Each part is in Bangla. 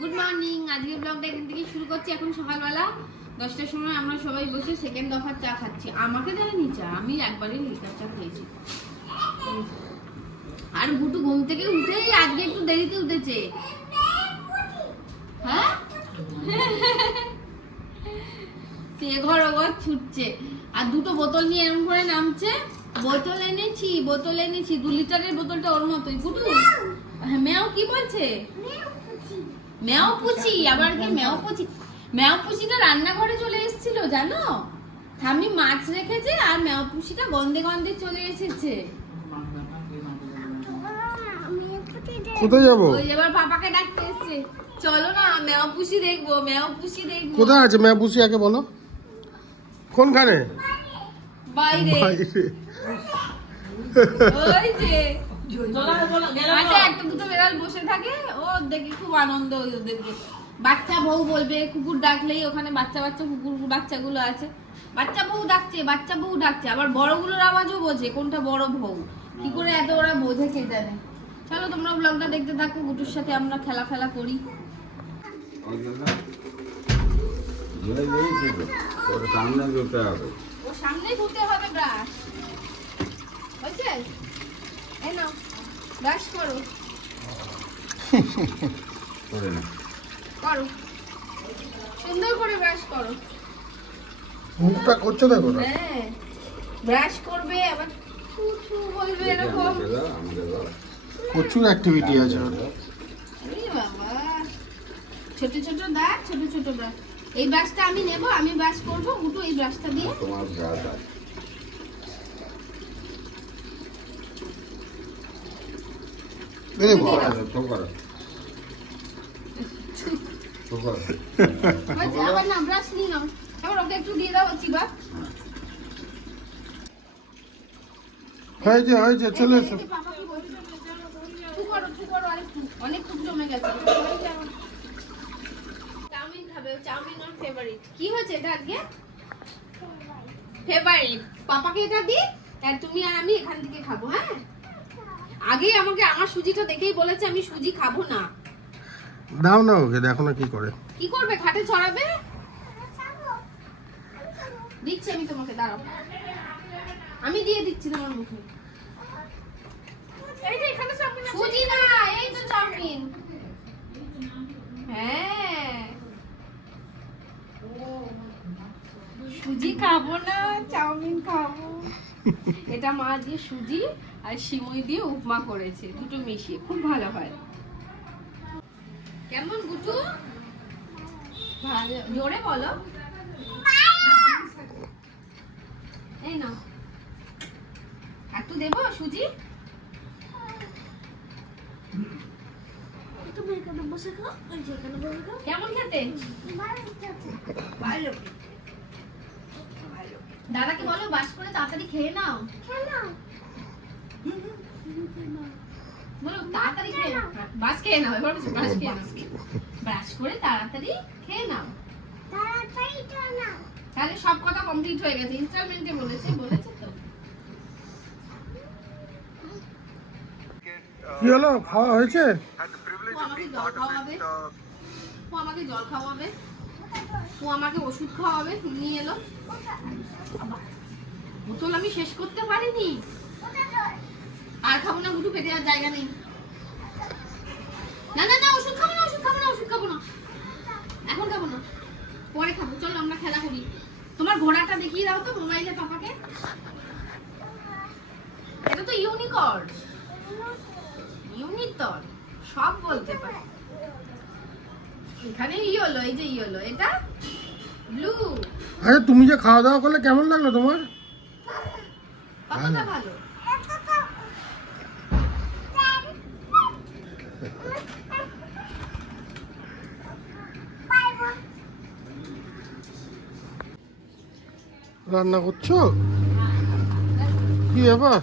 Good morning. আজকে ব্লগটা এখান থেকে শুরু করছি। এখন সকালবেলা 10টার সময় আমরা সবাই বসে সেকেন্ড দফার চা খাচ্ছি। আমাকে দেয়নি চা, আমি একবারে লিকার চা খেয়েছি। আর গুটু ঘুম থেকে উঠেই আজকে একটু দেরিতে উঠেছে। হ্যাঁ সে ঘর ও ঘর ছুটছে আর দুটো বোতল নিয়ে এরকম করে নামছে। বোতল এনেছি 2 লিটারের বোতলটা ওর মতোই। গুটু ম্যাও কি বলছে? ম্যাও পুচি। আবার কি ম্যাও পুচি? ম্যাও পুচিটা রান্নাঘরে চলে এসেছিল জানো, ঠাম্মি মাছ রেখেছে আর ম্যাও পুচিটা গন্ধে গন্ধে চলে এসেছে। কোথায় যাবো? ওই এবার পাপাকে ডাকতে এসেছে, চলো না ম্যাও পুচি দেখবো, ম্যাও পুচি দেখবো। কোথায় আছে ম্যাও পুষি আগে বলো? কোনখানে? বাইরে। ওই যে আচ্ছা একটা দুটো বেড়াল বসে থাকে, ও দেখি খুব আনন্দ ওদেরকে। বাচ্চা বউ বলবে, কুকুর ডাকলেই ওখানে বাচ্চা বাচ্চা কুকুর বাচ্চাগুলো আছে, বাচ্চা বউ ডাকছে, বাচ্চা বউ ডাকছে। আবার বড়গুলোর আওয়াজও বোঝে কোনটা বড় বউ। কি করে এত ওরা বোঝে কে জানে। চলো তোমরা ব্লগটা দেখতে থাকো, গুটুর সাথে আমরা খেলা করি। ও সামনেই ধুতে হবে ব্রাশ। হয়েছে? এই নাও ব্রাশ করো। করো সুন্দর করে ব্রাশ করো। মুখটা করছো দেখো না। হ্যাঁ ব্রাশ করবে আবার ছু ছু বলবে এরকম। প্রচুর অ্যাক্টিভিটি আছে ওর। আরে বাবা ছোট ছোট দাঁত, ছোট ছোট ব্রাশ। এই ব্রাশটা আমি নেব, আমি ব্রাশ করব। গুটু এই ব্রাশটা দিয়ে তোমার গাটা দেখো হয়েছে। আবার না ব্রাশ নিয়ে নাও, আবার ওকে একটু দিয়ে দাও চিবা। হয়েছে চলে এসো। অনেক খুব জমে গেছে। চাউমিন খাবে, চাউমিন ওর ফেভারিট। কি হয়েছে এটা আজকে? ফেভারিট। পাপাকে এটা দি আর তুমি আর আমি এখান থেকে খাবো। হ্যাঁ আগেই আমাকে আমার সুজিটা দেখেই বলেছে আমি সুজি খাবো না। দাও না ওকে, দেখো না কি করে। কি করবে? ঘাটে ছড়াবে। দিচ্ছি আমি তোমাকে, দাঁড়াও আমি দিয়ে দিচ্ছি তোমার মুখে। এই যে এখানে চাউমিন আছে। সুজি না, এই তো চাউমিন। হ্যাঁ সুজি খাবো না, চাউমিন খাবো। এটা মা দিয়ে সুজি আর সিমই দিয়ে উপমা করেছে, দুটো মিশিয়ে খুব ভালো হয়। কেমন গুটু? ভালো, জোরে বলো। এই নাও একটু দেবো সুজি। কেমন খেতে? ভালো। দাদাকে বলো বাস করে তাড়াতাড়ি খেয়ে নাও। বলো তাড়াতাড়ি খেয়ে নাও, বাস খেয়ে নাও। এবার বলছো বাস খেয়ে নাও, ব্রাশ করে তাড়াতাড়ি খেয়ে নাও। তাহলে সব কথা কমপ্লিট হয়ে গেছে। ইনস্টলমেন্টে বলেছে তো। কি হলো, খাওয়া হয়েছে? ও আমাকে জল খাওয়াবে, ও আমাকে জল খাওয়াবে, ও আমাকে ওষুধ খাওয়াবে। নিয়ে এলো বোতল, আমি শেষ করতে পারিনি। আর খাবো না গুটু, পেটে আর জায়গা নেই। না না না ওষুধ খাবো না, ওষুধ খাবো না, ওষুধ খাবো না, এখন খাবো না, পরে খাবো। চলো আমরা খেলা করি। তোমার ঘোড়াটা দেখিয়ে দাও তো মোবাইলে পাপাকে। এটা তো ইউনিকর্ন, ইউনিটর সব বলতে পারে। এখানে ইয়েলো, এই যে ইয়েলো, এটা ব্লু। আরে তুমি যে খাওয়া দাওয়া করলে কেমন লাগলো তোমার? কতটা ভালো। রান্না করছো কি এবার?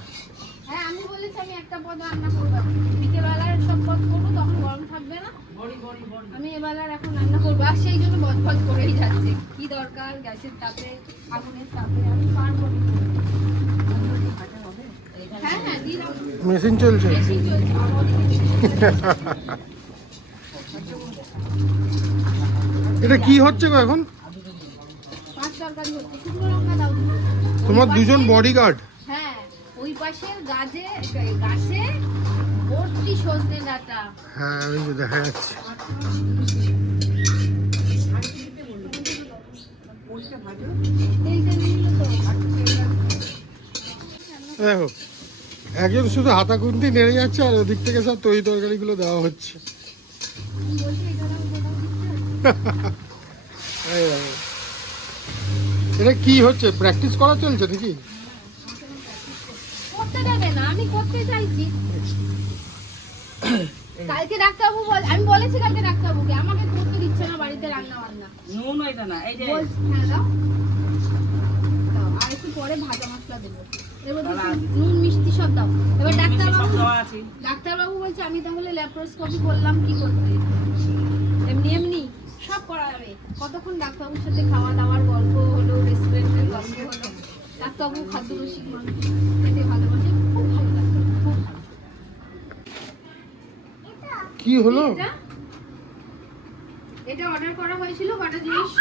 হ্যাঁ আমি বলেছি আমি একটা পদ রান্না করবো, বিকেলবেলার সব পদ করবো, তখন গরম থাকবে না। আমি এবেলার এখন রান্না করবো, আর সেই জন্য বজবজ করেই যাচ্ছে। কি দরকার গ্যাসের তাপে, আগুনের তাপে, আমি পারবো না। হ্যাঁ হ্যাঁ দিয়ে দাও। মেশিন চলছে। বেশি চলছে। এটা কি হচ্ছে গো এখন? পাঁচ তরকারি হচ্ছে, শুকনো লঙ্কা দাও দুটো। তোমার ওই দুজন পাশে- বডিগার্ড। হ্যাঁ, ওই পাশের গাছে ভর্তি সজনে ডাঁটা। হ্যাঁ ওই যে দেখা যাচ্ছে। তেলটা নিয়ে নিলো তো। দেখো একজন শুধু হাতাকুন্তি নেড়ে যাচ্ছে আর ওদিক থেকে সব তরি তরকারিগুলো দেওয়া হচ্ছে। আমি বলছি এটা দাও, ওটা দাও, দিচ্ছে। এই দেখো। এটা কি হচ্ছে, প্র্যাকটিস করা চলছে নাকি? করতে দেবে না, আমি করতে চাইছি। কালকে ডাক্তারবাবু আমি বলেছি কালকে ডাক্তারবাবুকে আমাকে করতে দিচ্ছে না বাড়িতে রান্না বান্না। নুন এটা না, এই যে বলছি হ্যাঁ দাও দাও, আর একটু পরে ভাজা মশলা দেবো, এর মধ্যে একটু নুন মিষ্টি সব দাও। এবার সব ডাক্তারবাবু দেওয়া আছে। ডাক্তারবাবু বলছে আমি তাহলে ল্যাপ্রোস্কোপি করলাম কি করতে, এমনি এমনি সব করা যাবে। কতক্ষণ ডাক্তারবাবুর সাথে খাওয়া দাওয়ার গল্প হলো, রেস্টুরেন্টের গল্প হলো। ডাক্তারবাবু খাদ্য রসিক মানুষ, খেতে ভালোবাসে, খুব ভালো ডাক্তার, খুব ভালো। কি হলো? এটা অর্ডার করা হয়েছিল, কটা জিনিস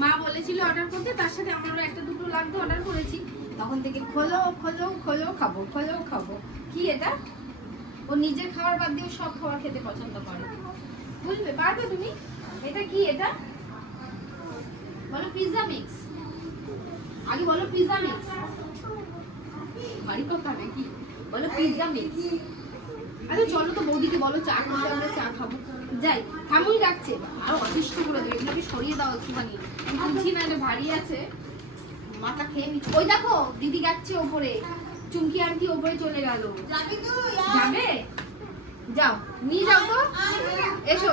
মা বলেছিল অর্ডার করতে, তার সাথে আমারও একটা দুটো লাগতো, অর্ডার করেছি। তখন থেকে খোলো খোলো খোলো খাবো, খোলো খাবো। কি এটা? ও নিজের খাবার বাদ দিয়ে সব খাবার খেতে পছন্দ করে, বুঝবে পারবে তুমি? এটা কি? এটা বলো পিৎজা মিক্স, আগে বলো পিৎজা মিক্স, বাড়ি কথা নাকি? বলো পিৎজা মিক্স। আরে চলো তো বৌদিকে বলো চা করতে, আমরা চা খাবো। যাই, থামুই রাখছে আর অতিষ্ঠ করে দেবে, এগুলোকে সরিয়ে দাও একটুখানি। আমি বুঝছি না, এটা ভারী আছে, মাথা খেয়ে নিচ্ছে। ওই দেখো দিদি যাচ্ছে ওপরে, চুমকি আন্টি ওপরে চলে গেল। যাবে? যাও নিয়ে যাও তো, এসো।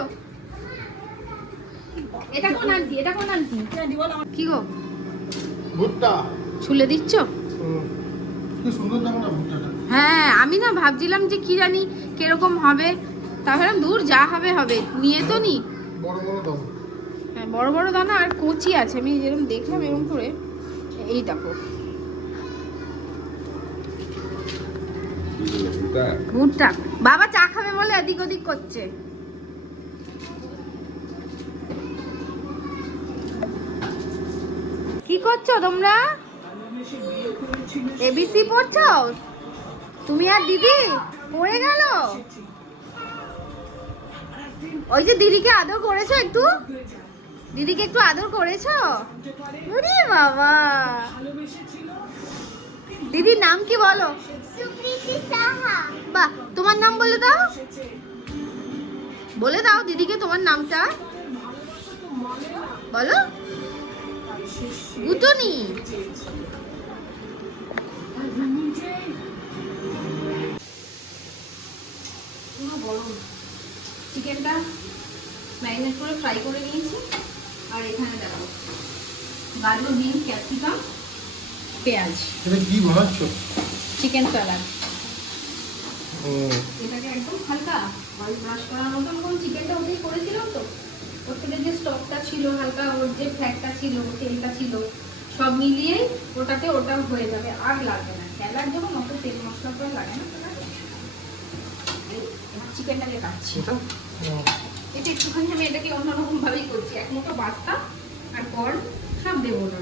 এটা কোন আন্টি? এটা কোন আন্টি? কি গো ভুট্টা। ছুলে দিচ্ছ? কি সুন্দর দেখো না ভুট্টাটা। হ্যাঁ, আমি না ভাবছিলাম যে কি জানি কিরকম হবে, তাহলে দূর যা হবে হবে, নিয়ে তো নি। বড় বড় দাও। হ্যাঁ, বড় বড় দানা আর কচি আছে, আমি যেরকম দেখলাম এরকম করে। এই দেখো ভুট্টা, বাবা চা খাবে বলে এদিক ওদিক করছে। কি করছো তোমরা? এবিসি পড়ছো তুমি আর দিদি? পড়ে গেল? ওই যে দিদিকে আদর করেছো একটু? দিদিকে একটু আদর করেছো? ওরে বাবা, দিদির নাম কি বলো? সুপ্রীতি সাহা। বাহ, তোমার নাম বলে দাও, বলে দাও দিদিকে তোমার নামটা বলো। গুটনি। চিকেনটা ম্যারিনেট করে ফ্রাই করে নিয়েছি, আর এখানে দেখো গাজর, বিনস, ক্যাপসিকাম, পেঁয়াজ, এটা কি বানাচ্ছ? Chicken salad. ও এটাকে একদম হালকা অয়েল ব্রাশ করার মতন করে চিকেনটা ওটাই করেছিলাম তো, ওর থেকে যে স্টকটা ছিল হালকা, ওর যে ফ্যাটটা ছিল, তেলটা ছিল, সব মিলিয়ে ওটাতে ওটা হয়ে যাবে, আর লাগবে না। স্যালাড যখন অত তেল মশলা করে লাগে না, চিকেনটাকে কাটছি। এটা এটা একটুখানি আমি এটাকে অন্যরকম ভাবেই করছি, এক মুঠো বাস্তা আর কর্ন সব দেবো না।